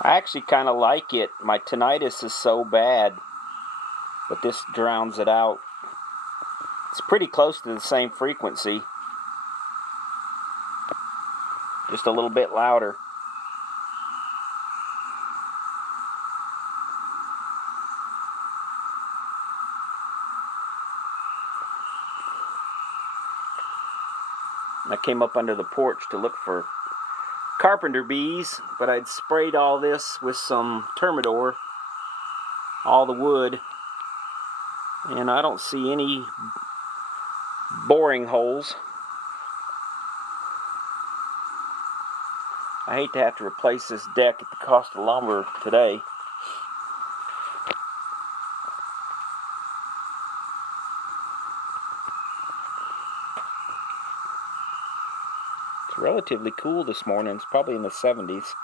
I actually kind of like it. My tinnitus is so bad, but this drowns it out. It's pretty close to the same frequency, just a little bit louder. I came up under the porch to look for carpenter bees, but I'd sprayed all this with some Termidor, all the wood, and I don't see any boring holes. I hate to have to replace this deck at the cost of lumber today. It's relatively cool this morning. It's probably in the 70s.